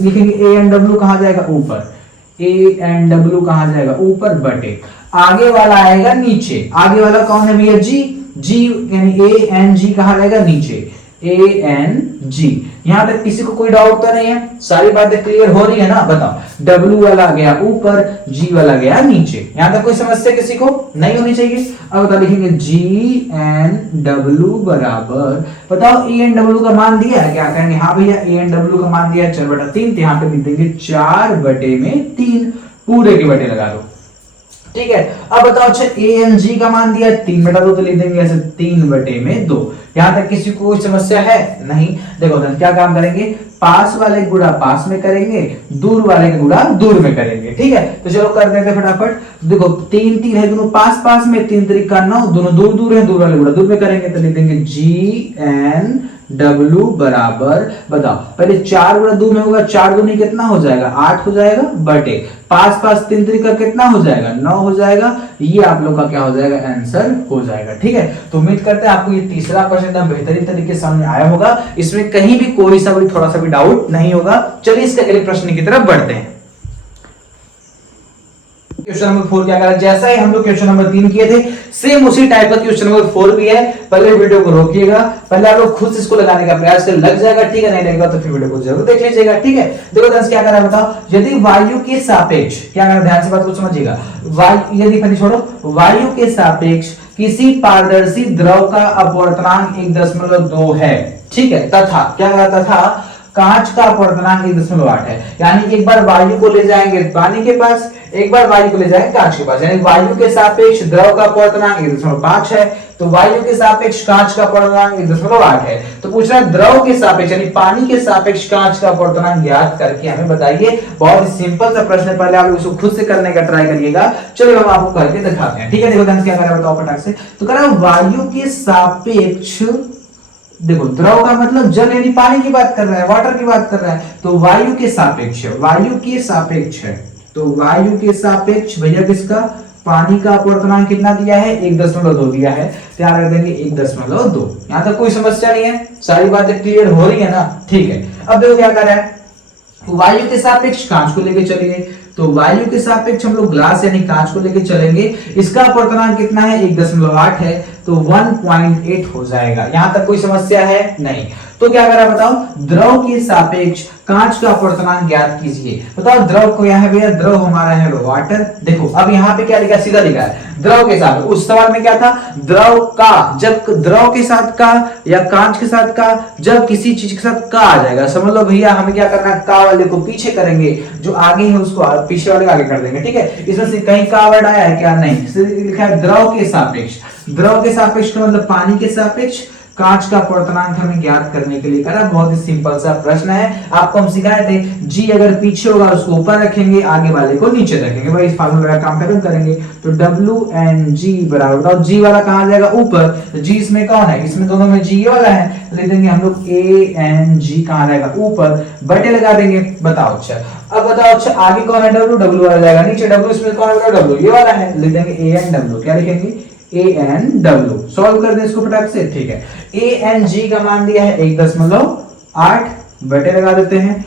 लिखेंगे, ए एंड डब्ल्यू कहां जाएगा, ऊपर। ए एंड डब्ल्यू कहां जाएगा, ऊपर, बटे आगे वाला आएगा नीचे। आगे वाला कौन है भैया, जी। जी यानी ए एन जी कहां जाएगा, नीचे, ए एन जी। यहां तक किसी को कोई डाउट तो नहीं है, सारी बातें क्लियर हो रही है ना, बताओ। डब्ल्यू वाला गया ऊपर, जी वाला गया नीचे, यहां तक कोई समस्या किसी को नहीं होनी चाहिए। अब बता लिखेंगे जी एन डब्ल्यू बराबर, बताओ ए एन डब्ल्यू का मान दिया है, क्या कहेंगे, हाँ भैया ए एन डब्ल्यू का मान दिया है 4/3। तो यहाँ पे लिख देंगे 4/3, पूरे के बटे लगा दो, ठीक है। अब बताओ अच्छा ए एन जी का मान दिया 3/2, तो लिख देंगे ऐसे 3/2। यहां तक किसी को कोई समस्या है नहीं। देखो क्या काम करेंगे, पास वाले गुणा पास में करेंगे, दूर वाले का गुणा दूर में करेंगे, ठीक है। तो चलो कर देते फटाफट। देखो 3 3 है, दोनों पास पास में, 3 3 का 9, दोनों दूर दूर है, दूर वाले गुणा दूर में करेंगे। तो लिख देंगे जी एन डब्ल्यू बराबर, बताओ पहले 4 गुणा 2 में होगा, 4 दूनी कितना हो जाएगा, 8 हो जाएगा, बटे पास पास 3 3 का कितना हो जाएगा, 9 हो जाएगा। ये आप लोग का क्या हो जाएगा, आंसर हो जाएगा, ठीक है। तो उम्मीद करते हैं आपको ये तीसरा क्वेश्चन एकदम बेहतरीन तरीके से समझ आया होगा, इसमें कहीं भी कोई सा भी थोड़ा सा भी डाउट नहीं होगा। चलिए इसके अगले प्रश्न की तरफ बढ़ते हैं। क्वेश्चन नंबर 4 क्या करा, जैसा ही हम लोग क्वेश्चन नंबर 3 किए थे, सेम उसी टाइप का क्वेश्चन नंबर 4 भी है। पहले वीडियो को रोकिएगा, पहले आप लोग खुद से इसको लगाने का प्रयास करें, लग जाएगा ठीक है, नहीं लगेगा तो फिर वीडियो को जरूर देख लीजिएगा, ठीक है। देखो ध्यान से क्या करा बताओ, यदि वायु के सापेक्ष, क्या करा ध्यान से बात को समझिएगा, यदि पहले छोड़ो, वायु के सापेक्ष किसी पारदर्शी द्रव का अपवर्तनांक 1.2 है, ठीक है, तथा क्या कहा था, कांच का अपवर्तनांक 1.8 है। यानी एक बार वायु को ले जाएंगे पानी के पास, एक बार वायु को ले जाएंगे कांच के पास, यानी वायु के सापेक्ष द्रव का अपवर्तनांक 1.5 है, तो वायु के सापेक्ष कांच का अपवर्तनांक 1.8 है। तो पूछ रहा है द्रव के सापेक्ष यानी पानी के सापेक्ष कांच का अपवर्तनांक ज्ञात करके हमें बताइए। बहुत ही सिंपल सा प्रश्न है, पहले आप इसको खुद से करने का ट्राई करिएगा। चलिए हम आपको करके दिखाते हैं, ठीक है। देखो ध्यान से क्या कर रहा है बताओ फटाक से। तो कह रहा है वायु के सापेक्ष, देखो द्रव का मतलब जल यानी पानी की बात कर रहा है, वाटर की बात कर रहा है, तो वायु के सापेक्ष, वायु के सापेक्ष है, तो वायु के सापेक्ष भैया किसका, पानी का अपवर्तनांक कितना दिया है, 1.2 दिया है, तैयार कर देंगे 1.2। यहां तक कोई समस्या नहीं है, सारी बातें क्लियर हो रही है ना, ठीक है। अब देखो क्या कर रहा है, वायु के सापेक्ष कांच को लेके चलेंगे, तो वायु के सापेक्ष हम लोग ग्लास यानी कांच को लेके चलेंगे, इसका अपवर्तनांक कितना है, 1.8 है, तो 1.8 हो जाएगा। यहां तक कोई समस्या है नहीं। तो क्या करा बताओ, द्रव के सापेक्ष कांच का अपवर्तनांक ज्ञात कीजिए। बताओ द्रव को यहाँ भैया, द्रव हमारा है वाटर। देखो अब यहाँ पे क्या लिखा, सीधा लिखा है द्रव के साथ। उस सवाल में क्या था, द्रव का, जब द्रव के साथ का या कांच के साथ का, जब किसी चीज के साथ का आ जाएगा, समझ लो भैया हमें क्या करना है, का वाले को पीछे करेंगे, जो आगे है उसको पीछे वाले को आगे कर देंगे, ठीक है। इसमें से कहीं का वर्ड आया है क्या, नहीं, लिखा है द्रव के सापेक्ष। द्रव के सापेक्ष का मतलब पानी के सापेक्ष, कांच का अपवर्तनांक हमें ज्ञात करने के लिए करा। बहुत ही सिंपल सा प्रश्न है, आपको हम सिखाए थे जी अगर पीछे होगा उसको ऊपर रखेंगे, आगे वाले को नीचे रखेंगे, भाई इस फार्मूला का काम खत्म करेंगे। तो डब्ल्यू एन जी बराबर, बताओ जी वाला कहां जाएगा ऊपर, तो जी इसमें कौन है, इसमें दोनों में जी ये वाला है, लिख देंगे हम लोग ए एन जी कहां जाएगा ऊपर, बटे लगा देंगे। बताओ अच्छा, अब बताओ अच्छा आगे कौन है डब्ल्यू, डब्ल्यू वाला जाएगा नीचे, डब्ल्यू इसमें कौन है डब्ल्यू ये वाला है, लिख देंगे ए एन डब्ल्यू, क्या लिखेंगे ए एन डब्ल्यू, सॉल्व कर दें इसको फटाक से। ठीक है, ए एन जी का मान दिया है 1.8, बटे लगा देते हैं।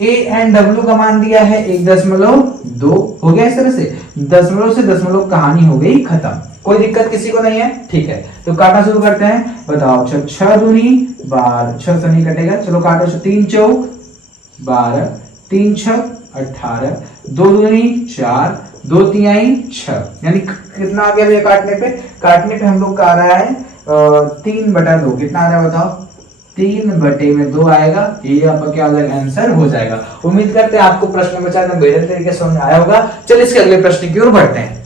ए एन डब्ल्यू का मान दिया है 1.2, हो गया इस तरह से, दशमलव से दशमलव कहानी हो गई खत्म, कोई दिक्कत किसी को नहीं है। ठीक है, तो काटना शुरू करते हैं। बताओ 6 दूनी 12, 6 से नहीं कटेगा, चलो काटो, 3 चौक 12, 3 छक 18, 2 दूनी 4, 2 तिहाई 6, यानी कितना आ गया भैया काटने पे हम लोग का आ रहा है 3/2, कितना आ रहा है बताओ, 3/2 आएगा, ये आपका क्या हो जाएगा आंसर हो जाएगा। उम्मीद करते हैं आपको प्रश्न बचा एकदम बेहतर तरीके से समझ आया होगा। चलिए इसके अगले प्रश्न की ओर बढ़ते हैं।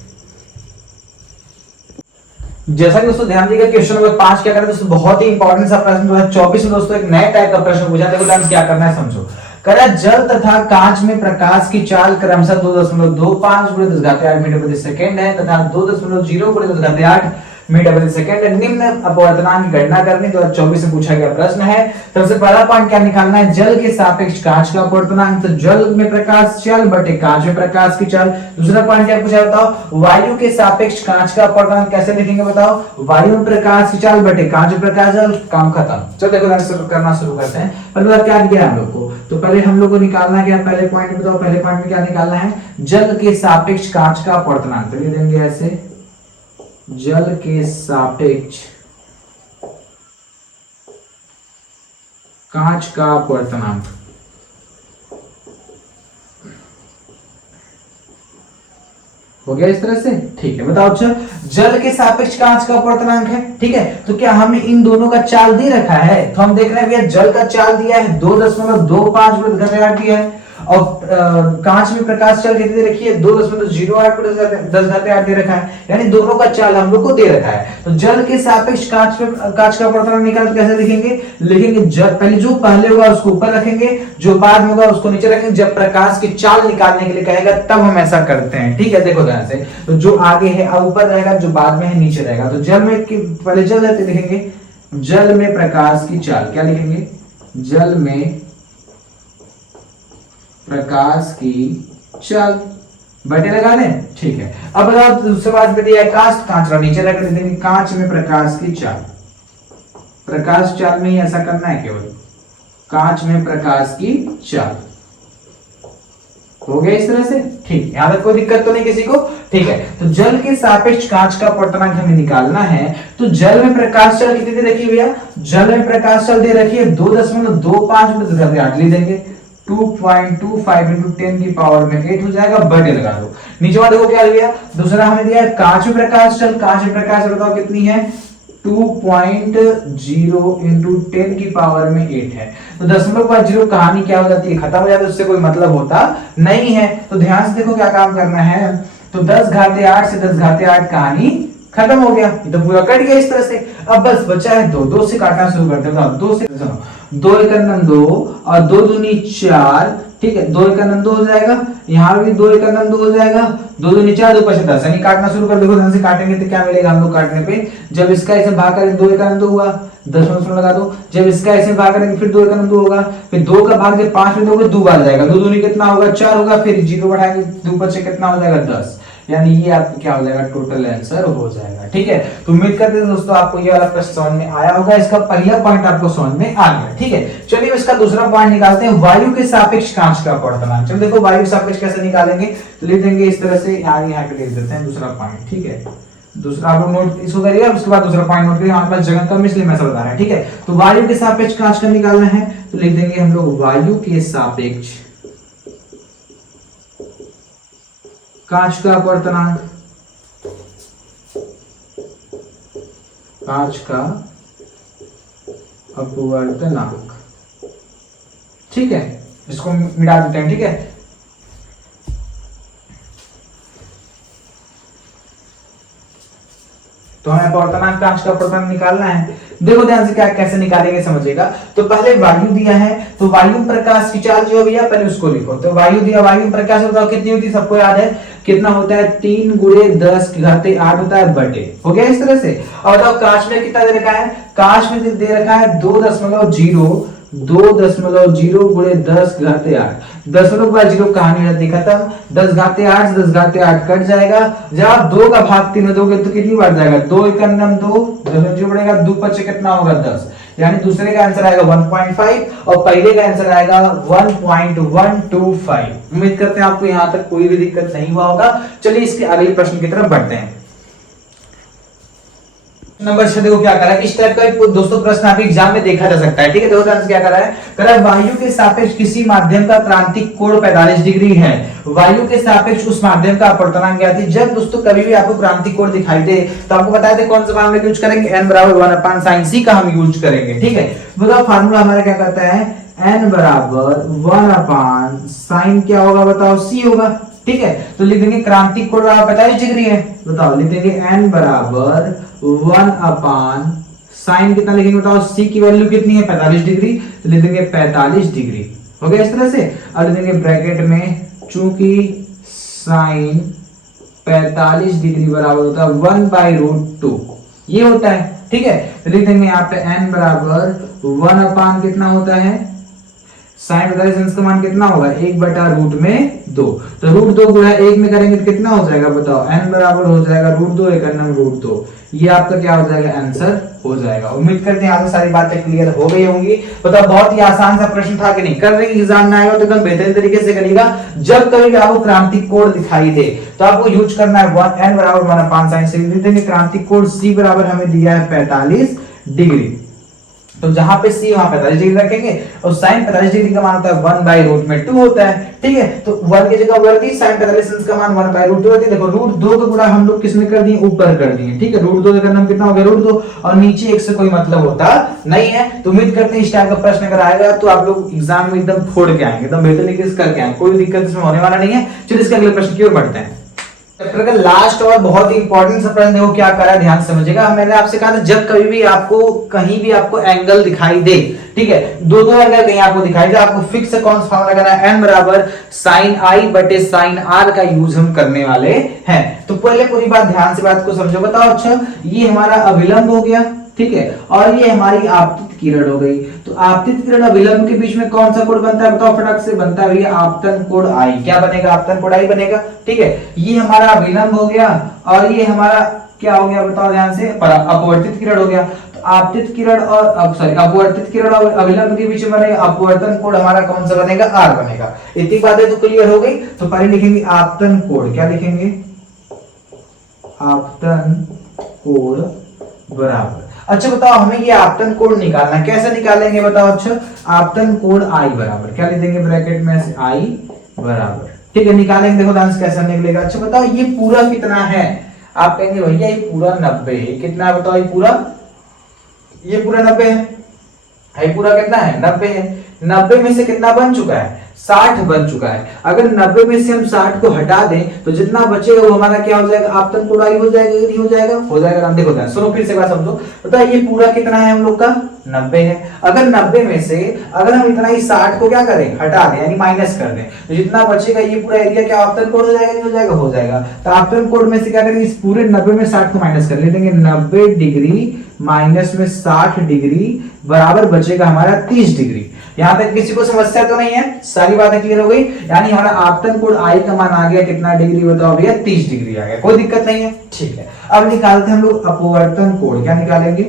जैसा कि दोस्तों ध्यान दीजिएगा, क्वेश्चन नंबर 5 क्या कर रहे हैं दोस्तों, बहुत ही इंपॉर्टेंट सा प्रश्न 2024 में दोस्तों एक नए टाइप का प्रश्न पूछा। देखो डांस क्या करना है समझो, करा जल तथा कांच में प्रकाश की चाल क्रमशः 2.25 × 10⁸ मीटर प्रति सेकंड है तथा 2.0 × 10⁸ मीटर प्रति सेकंड है। निम्न अपवर्तनांक की गणना करनी, 2024 में पूछा गया प्रश्न है। सबसे पहला पॉइंट क्या निकालना है, जल के सापेक्ष कांच का अपवर्तनांक, तो जल में प्रकाश चाल बटे कांच में प्रकाश की चाल। दूसरा पॉइंट क्या पूछा बताओ, वायु के सापेक्ष कांच का अपवर्तनांक कैसे लिखेंगे बताओ, वायु में प्रकाश की चाल बटे कांच में प्रकाश चाल, काम खत्म। चलो देखो करना शुरू करते हैं। पहले क्या दिया हम लोग को, तो पहले हम लोग को निकालना क्या, पहले पॉइंट बताओ, पहले पॉइंट में क्या निकालना है, जल के सापेक्ष कांच का अपवर्तनांक, तो लिख देंगे ऐसे, जल के सापेक्ष कांच का अपवर्तनांक। हो गया इस तरह से, ठीक है। बताओ अच्छा, जल के सापेक्ष कांच का अपवर्तनांक है, ठीक है, तो क्या हमें इन दोनों का चाल दे रखा है, तो हम देख रहे हैं भैया जल का चाल दिया है 2.25 × 10⁸ दिया है, और कांच में प्रकाश चाल कितनी दे रखी है 2.08 × 10⁸ दे रखा है, यानी दोनों का चाल हम लोग को दे रखा है। तो जल के सापेक्ष कांच का अपवर्तनांक निकाल तो कैसे लिखेंगे, जल पहले जो पहले होगा उसको ऊपर रखेंगे, जो बाद में होगा उसको नीचे रखेंगे, जब प्रकाश की चाल निकालने के लिए कहेगा तब हम ऐसा करते हैं। ठीक है, देखो ध्यान से, तो जो आगे है ऊपर रहेगा, जो बाद में है नीचे रहेगा। तो जल में पहले जल रहते लिखेंगे, जल में प्रकाश की चाल, क्या लिखेंगे, जल में प्रकाश की चाल, बटे लगा दें। ठीक है, अब बताओ दूसरे बात पे दिया है कांच का नीचे रख देंगे, कांच में प्रकाश की चाल, प्रकाश चाल में ही ऐसा करना है केवल, कांच में प्रकाश की चाल। हो गया इस तरह से, ठीक, यहां तक कोई दिक्कत तो नहीं किसी को। ठीक है, तो जल के सापेक्ष कांच का अपवर्तनांक हमें निकालना है, तो जल में प्रकाश चाल कितनी दे रखी है भैया, जल में प्रकाश चाल दे रखी है 2.25 × 10⁸, लिख देंगे 2.25 × 10⁸ हो जाएगा, बटे लगा दो। नीचे वाला देखो क्या दिया, दूसरा हमें दिया है कांच में प्रकाश चाल, कांच में प्रकाश चाल बताओ कितनी है 2.0 × 10⁸ है। तो दशमलव का 0 कहानी क्या हो जाती है, खत्म हो जाती है, उससे कोई मतलब होता नहीं है। तो ध्यान से देखो क्या काम करना है, तो 10⁸ से 10⁸ कहानी खत्म हो गया, ये तो पूरा कट गया इस तरह से। अब बस बचा है 2 से काटना शुरू करते हैं। 2 से सुनो, 2 × 2 और 2 दूनी 4, ठीक है, 2 × 2 हो जाएगा, यहाँ भी 2 × 2 हो जाएगा, 2 दूनी 4, 2 × 5 10, यानी काटना शुरू कर। देखो ध्यान से काटेंगे तो क्या मिलेगा हम लोग काटने पे, जब इसका ऐसे भाग करें 2 × 2 हुआ, 10 लगा दो, जब इसका ऐसे भाग करेंगे फिर 2 × 2 होगा, फिर 2 का भाग जब 5 में दोगे 2 बार जाएगा, 2 दूनी कितना होगा 4 होगा, फिर 0 बढ़ाएंगे 2 पर से कितना हो जाएगा 10, यानी ये आपको क्या हो जाएगा टोटल आंसर हो जाएगा। ठीक है, तो उम्मीद करते हैं दोस्तों आपको ये वाला प्रश्न समझ में आया होगा, इसका पहला पॉइंट आपको समझ में आ गया। ठीक है, चलिए इसका दूसरा पॉइंट निकालते हैं, वायु के सापेक्ष कांच का अपवर्तनांक। चलो देखो वायु के सापेक्ष कैसे निकालेंगे, तो लिख देंगे इस तरह से, यहाँ पे लिख देते हैं दूसरा पॉइंट। ठीक है, दूसरा आप लोग नोट इसको करिएगा, उसके बाद दूसरा पॉइंट नोट करिए, हमारे पास जगह कम इसलिए मैं बता रहा है। ठीक है, तो वायु के सापेक्ष कांच का निकालना है, तो लिख देंगे हम लोग वायु के सापेक्ष कांच का अपवर्तनांक, कांच का अपवर्तनांक। ठीक है, इसको मिटा देते हैं। ठीक है, तो हमें अपवर्तनांक कांच का अपवर्तनांक निकालना है। देखो ध्यान से क्या कैसे निकालेंगे समझिएगा। तो पहले वायु दिया है, तो वायु प्रकाश की चाल जो भैया पहले उसको लिखो। तो वायु दिया, वायु प्रकाश बताओ कितनी होती है, सबको याद है कितना होता है, 3 गुणे 10 घाते 8 होता है बटे, हो गया इस तरह से। और बताओ काश में कितना दे रखा है, काश में दे रखा है 2.0 गुणे 10 घाते 8। 10 कहानी है देखा था, 10 घाते 8 10 घाते 8 कट जाएगा। जब आप 2 का भाग 3 में दोगे तो कितनी बार जाएगा, 2 × 2 10 जो पड़ेगा, 2 × कितना होगा 10, यानी दूसरे का आंसर आएगा 1.5 और पहले का आंसर आएगा 1.125। उम्मीद करते हैं आपको यहां तक कोई भी दिक्कत नहीं हुआ होगा। चलिए इसके अगले प्रश्न की तरफ बढ़ते हैं। नंबर 6 देखो क्या कर रहा है, इस टाइप का दोस्तों प्रश्न आपके एग्जाम में देखा जा सकता है। ठीक है, देखो ध्यान से क्या कर रहा है, कह रहा है वायु के सापेक्ष किसी माध्यम का क्रांतिक कोण 45 डिग्री है। वायु के सापेक्ष उस माध्यम का अपवर्तनांक ज्ञात है। जब दोस्तों कभी भी आपको क्रांतिक कोण दिखाई दे तो आपको बताया था कौन सा फार्मूला यूज करेंगे, n बराबर 1/sin का हम यूज करेंगे। ठीक है, बताओ फार्मूला हमारा क्या कहता है, n बराबर 1/sin क्या होगा बताओ, c होगा। ठीक है, तो लिख देंगे क्रांतिक कोण 45 डिग्री है, बताओ लिख देंगे n बराबर 1/sin कितना लिखेंगे बताओ, c की वैल्यू कितनी है 45 डिग्री, तो लिख देंगे 45 डिग्री, हो गया इस तरह से। अब लिख देंगे ब्रैकेट में, चूंकि sin 45 डिग्री बराबर होता है 1/√2, ये होता है। ठीक है, तो लिख देंगे यहाँ पे n बराबर 1 कितना होता है, साइन 45 का मान कितना होगा, 1/√2। तो √2 गुणा 1 में करेंगे तो कितना हो जाएगा बताओ, n बराबर हो जाएगा √2 √2। ये आपका क्या हो जाएगा, आंसर हो जाएगा। उम्मीद करते हैं आपको सारी बातें क्लियर हो गई होंगी। बताओ बहुत ही आसान सा प्रश्न था कि नहीं, कर रहे एग्जाम में आएगा तो एकदम बेहतरीन तरीके से करिएगा। जब कभी भी आपको क्रांतिक कोण दिखाई दे तो आपको यूज करना है n बराबर 1/sin से लिख देंगे। क्रांतिक कोण c बराबर हमें दिया है 45 डिग्री, तो जहां पे c वहां 45 डिग्री रखेंगे और sin 45 डिग्री का मान होता है 1/√2 होता है। ठीक है, तो 1 की जगह वर्ग sin 45 का मान 1/√2 होती है। देखो √2 का गुणा हम लोग किसमें कर दिए, ऊपर कर दिए। ठीक है, √2 का नाम कितना हो गया √2 और नीचे 1 से कोई मतलब होता नहीं है। तो उम्मीद करते हैं इस टाइप का प्रश्न अगर आएगा तो आप लोग एग्जाम में एकदम फोड़ के आएंगे, एकदम बेहतर तरीके से करके आएंगे, कोई दिक्कत इसमें होने वाला नहीं है। चलिए इसके अगले प्रश्न की ओर बढ़ते हैं। चैप्टर का लास्ट और बहुत ही इंपॉर्टेंट सा प्रश्न देखो क्या करा, ध्यान समझिएगा। मैंने आपसे कहा था जब कभी भी आपको कहीं भी आपको एंगल दिखाई दे, ठीक है, दो एंगल कहीं आपको दिखाई दे, आपको फिक्स कौन सा फॉर्मूला लगाना है, n बराबर sin i बटे sin r का यूज हम करने वाले हैं। तो पहले पूरी बात ध्यान से बात को समझो। बताओ अच्छा, ये हमारा अभिलंब हो गया, ठीक है, और ये हमारी आपतित किरण हो गई। तो आपतित किरण और विलंब के बीच में कौन सा कोण बनता है बताओ फटाक से, बनता है भैया आपतन कोण आई। क्या बनेगा, आपतन कोण आई बनेगा। ठीक है, ये हमारा विलंब हो गया और ये हमारा क्या हो गया बताओ ध्यान से, अपवर्तित किरण हो गया। तो आपतित किरण और अपवर्तित किरण और अभिलंब के बीच में बनेगा अपवर्तन कोण, हमारा कौन सा बनेगा, आर बनेगा। इतनी बातें तो क्लियर हो गई। तो पहले लिखेंगे आपतन कोण, क्या लिखेंगे, आपतन कोण बराबर। अच्छा बताओ हमें ये आपतन कोण निकालना है, कैसे निकालेंगे बताओ। अच्छा, आपतन कोण आई बराबर क्या लिख देंगे, ब्रैकेट में से आई बराबर, ठीक है, निकालेंगे। देखो डांस कैसा निकलेगा। अच्छा बताओ ये पूरा कितना है, आप कहेंगे भैया ये पूरा 90 है। कितना है बताओ, ये पूरा 90 है। ये पूरा कितना है, 90 है। 90 में से कितना बन चुका है, 60 बन चुका है। अगर 90 में से हम 60 को हटा दें तो जितना बचेगा वो हमारा क्या हो जाएगा, आपतन कोण आई हो जाएगा, नहीं हो जाएगा, हो जाएगा। हम देखो सुनो फिर से बात समझो। बताओ ये पूरा कितना है हम लोग का, 90 है। अगर 90 में से अगर हम इतना ही 60 को क्या करें, हटा दें, यानी माइनस कर दें, तो जितना बचेगा ये पूरा एरिया क्या आपतन कोण हो जाएगा, नहीं हो जाएगा, हो जाएगा। तो आपतन कोण में से क्या करेंगे, इस पूरे 90 में 60 को माइनस कर लेंगे। 90 डिग्री माइनस में 60 डिग्री बराबर बचेगा हमारा 30 डिग्री। यहाँ तक किसी को समस्या तो नहीं है, सारी बातें क्लियर हो गई। यानी हमारा आपतन कोण आई का मान आ गया कितना डिग्री बताओ भैया, 30 डिग्री आ गया, कोई दिक्कत नहीं है। ठीक है, अब निकालते हैं हम लोग अपवर्तन कोण। क्या निकालेंगे,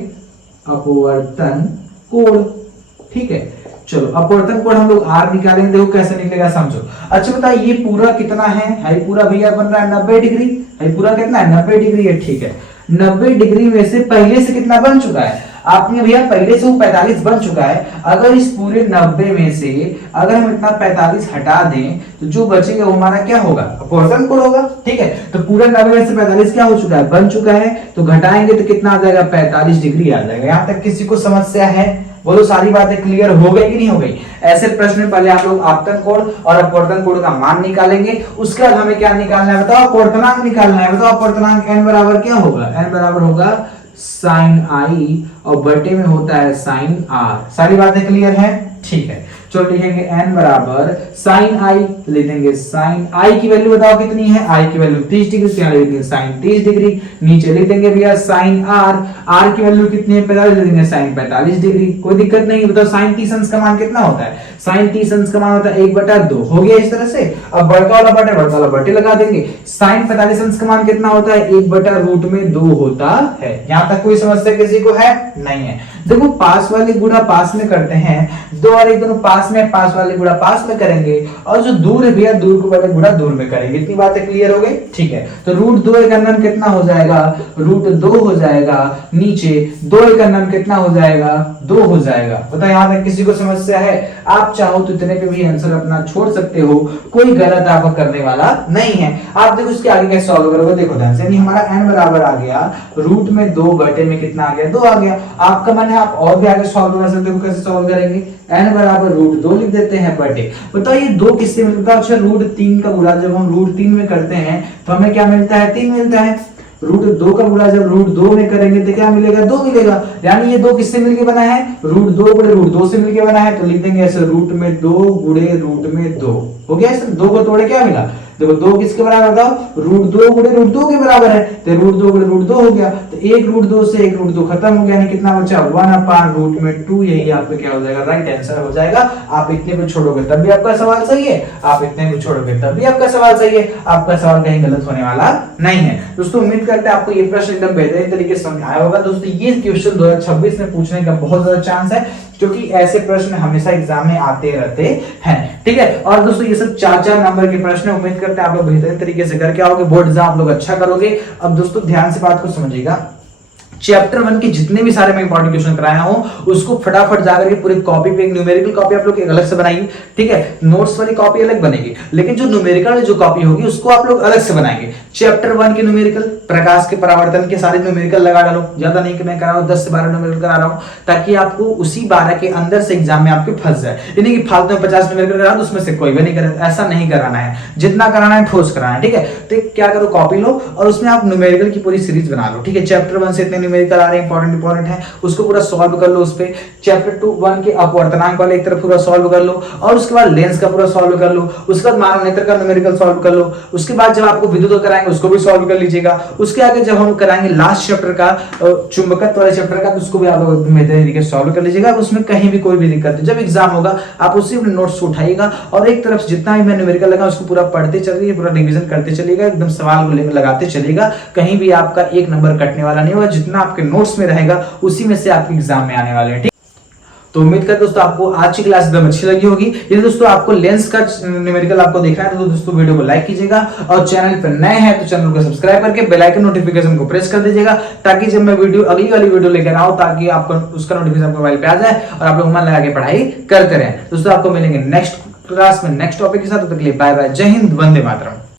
अपवर्तन कोण। ठीक है, चलो अपवर्तन कोण हम लोग आर निकालेंगे, देखो कैसे निकलेगा समझो। अच्छा बताइए ये पूरा कितना है, पूरा भैया बन रहा है 90 डिग्री। पूरा कितना है, 90 डिग्री है। ठीक है, 90 डिग्री में से पहले से कितना बन चुका है, आपने भैया पहले से वो 45 बन चुका है। अगर इस पूरे 90 में से अगर हम इतना 45 हटा दें तो जो बचेगा वो हमारा क्या होगा, अपवर्तन कोण होगा। ठीक है, तो पूरे 90 में से 45 क्या हो चुका है, बन चुका है। तो घटाएंगे तो कितना आ जाएगा, 45 डिग्री आ जाएगा। यहाँ तक किसी को समस्या है, बोलो सारी बातें क्लियर हो गई कि नहीं हो गई। ऐसे प्रश्न में पहले आप लोग आपतन कोण और अपवर्तन कोण का मान निकालेंगे, उसके बाद हमें क्या निकालना है बताओ, अपवर्तनांक निकालना है। बताओ अपवर्तनांक n बराबर क्या होगा, n बराबर होगा साइन आई और बटे में होता है साइन आर। सारी बातें क्लियर है? ठीक है, चलो लिखेंगे n बराबर साइन आई, लिख देंगे साइन आई की वैल्यू बताओ कितनी है, आई की वैल्यू 30 डिग्री, तो यहाँ लिख देंगे साइन 30 डिग्री। नीचे लिख देंगे भैया साइन आर, आर की वैल्यू कितनी है 45, लिख देंगे साइन 45 डिग्री। कोई दिक्कत नहीं। बताओ साइन 30 अंश का मान कितना होता है, साइन 30 अंश का मान होता है 1/2। हो गया इस तरह से। अब बड़का वाला बटे बड़का वाला बटे लगा देंगे। साइन 45 अंश का मान कितना होता है, 1/√2 होता है। यहां तक कोई समस्या किसी को है? नहीं है। देखो पास वाले गुणा पास में करते हैं, 2 और 1 दोनों पास में, पास वाले गुणा पास में करेंगे, और जो दूर है भैया दूर को वाले गुणा दूर में करेंगे। इतनी बातें क्लियर हो गई? ठीक है, तो √2 का नम कितना हो जाएगा, √2 हो जाएगा। नीचे 2 का नम कितना हो जाएगा, 2 हो जाएगा। बताओ यहाँ तक किसी को समस्या है? आप चाहो तो इतने पे भी आंसर अपना छोड़ सकते हो, कोई गलत आपका करने वाला नहीं है। आप देखो इसके आगे कैसे सॉल्व करोगे, देखो ध्यान से। हमारा n बराबर आ गया रूट में 2 बटे में कितना आ गया, 2 आ गया। आपका मन है आप और भी आगे सॉल्व कर सकते हो। कैसे सॉल्व करेंगे, n बराबर √2 लिख देते हैं बटे। बताओ ये 2 किससे मिलता है? अच्छा √3 का गुणा जब हम √3 में करते हैं तो हमें क्या मिलता है, 3 मिलता है। √2 का गुणा जब √2 में करेंगे तो क्या मिलेगा, 2 मिलेगा। यानी ये 2 किससे मिलके बना है, √2 गुणे √2 से मिलके बना है। तो लिख देंगे ऐसे रूट में 2 गुणे रूट में 2। हो गया ऐसे, 2 को तोड़े क्या मिला, देखो 2 किसके बराबर बताओ, √2 गुणे √2 के बराबर है। तो √2 गुणे √2 हो गया। तो 1 √2 से 1 √2 खत्म हो गया, यानी कितना बचा, 1/√2। यही आपका क्या हो जाएगा, राइट आंसर हो जाएगा। आप इतने को छोड़ोगे तब भी आपका सवाल सही है, आप इतने को छोड़ोगे तब भी आपका सवाल सही है। आपका सवाल कहीं गलत होने वाला नहीं है। दोस्तों उम्मीद करते हैं आपको ये प्रश्न एकदम बेहतरीन तरीके से समझ आया होगा। दोस्तों ये क्वेश्चन 2026 में पूछने का बहुत ज्यादा चांस है, क्योंकि ऐसे प्रश्न हमेशा एग्जाम में आते रहते हैं। ठीक है, और दोस्तों ये सब 4-4 नंबर के प्रश्न है। उम्मीद करते हैं आप लोग बेहतरीन तरीके से करके आओगे, बोर्ड एग्जाम आप लोग अच्छा करोगे। अब दोस्तों ध्यान से बात को समझिएगा, चैप्टर 1 के जितने भी सारे मैं इंपॉर्टेंट क्वेश्चन कराया हूं उसको फटाफट जाकर के पूरी कॉपी पे, एक न्यूमेरिकल कॉपी आप लोग एक अलग से बनाइए। ठीक है, नोट्स वाली कॉपी अलग बनेगी, लेकिन जो न्यूमेरिकल जो कॉपी होगी उसको आप लोग अलग से बनाएंगे। चैप्टर 1 के न्यूमेरिकल, प्रकाश के परावर्तन के सारे न्यूमेरिकल लगा डालो। ज्यादा नहीं कि मैं करा रहा हूं, 10 से 12 न्यूमेरिकल करा रहा हूं, ताकि आपको उसी 12 के अंदर से एग्जाम में आपके फंस जाए। यानी कि फालतू में 50 न्यूमेरिकल करा दो, उसमें से कोई भी नहीं करा, ऐसा नहीं कराना है। जितना कराना है ठोस कराना है। ठीक है, तो क्या करो, कॉपी लो और उसमें आप न्यूमेरिकल की पूरी सीरीज बना लो। ठीक है, चैप्टर 1 से इतने न्यूमेरिकल आ रहे हैं, इंपॉर्टेंट है, उसको पूरा सॉल्व कर लो। उस पे चैप्टर 1 के अपवर्तनांक वाले एक तरफ पूरा सॉल्व कर लो, और उसके बाद लेंस का पूरा सॉल्व कर लो। उसके बाद मानव नेत्र का न्यूमेरिकल सॉल्व कर लो। उसके बाद जब आपको विद्युत कराएंगे उसको भी सॉल्व कर लीजिएगा। उसके आगे जब हम कराएंगे लास्ट चैप्टर का, चुंबकत्व वाले चैप्टर का, तो उसको भी आप लोग बेहतरीन तरीके से सॉल्व कर लीजिएगा। उसमें कहीं भी कोई भी दिक्कत नहीं। जब एग्जाम होगा आप उसी अपने नोट्स उठाइएगा और एक तरफ जितना भी मैं न्यूमेरिकल लगा उसको पूरा पढ़ते चलिए, पूरा रिवीजन करते चलिएगा, एकदम सवाल को लगाते चलिएगा। कहीं भी आपका 1 नंबर कटने वाला नहीं होगा। जितना आपके नोट्स में रहेगा उसी में से आपके एग्जाम में आने वाले हैं। ठीक, तो उम्मीद करते दोस्तों आपको आज की क्लास एकदम अच्छी लगी होगी। यदि दोस्तों आपको लेंस का न्यूमेरिकल आपको देखना है तो दोस्तों वीडियो को लाइक कीजिएगा, और चैनल पर नए हैं तो चैनल को सब्सक्राइब करके बेल आइकन नोटिफिकेशन को प्रेस कर दीजिएगा, ताकि जब मैं वीडियो अगली वाली वीडियो लेकर आऊं ताकि आपको उसका नोटिफिकेशन आपके मोबाइल पे आ जाए और आप लोग मन लगा के पढ़ाई करते रहें। दोस्तों आपको मिलेंगे नेक्स्ट क्लास में नेक्स्ट टॉपिक के साथ। तब तक के लिए बाय बाय, जय हिंद, वंदे मातरम।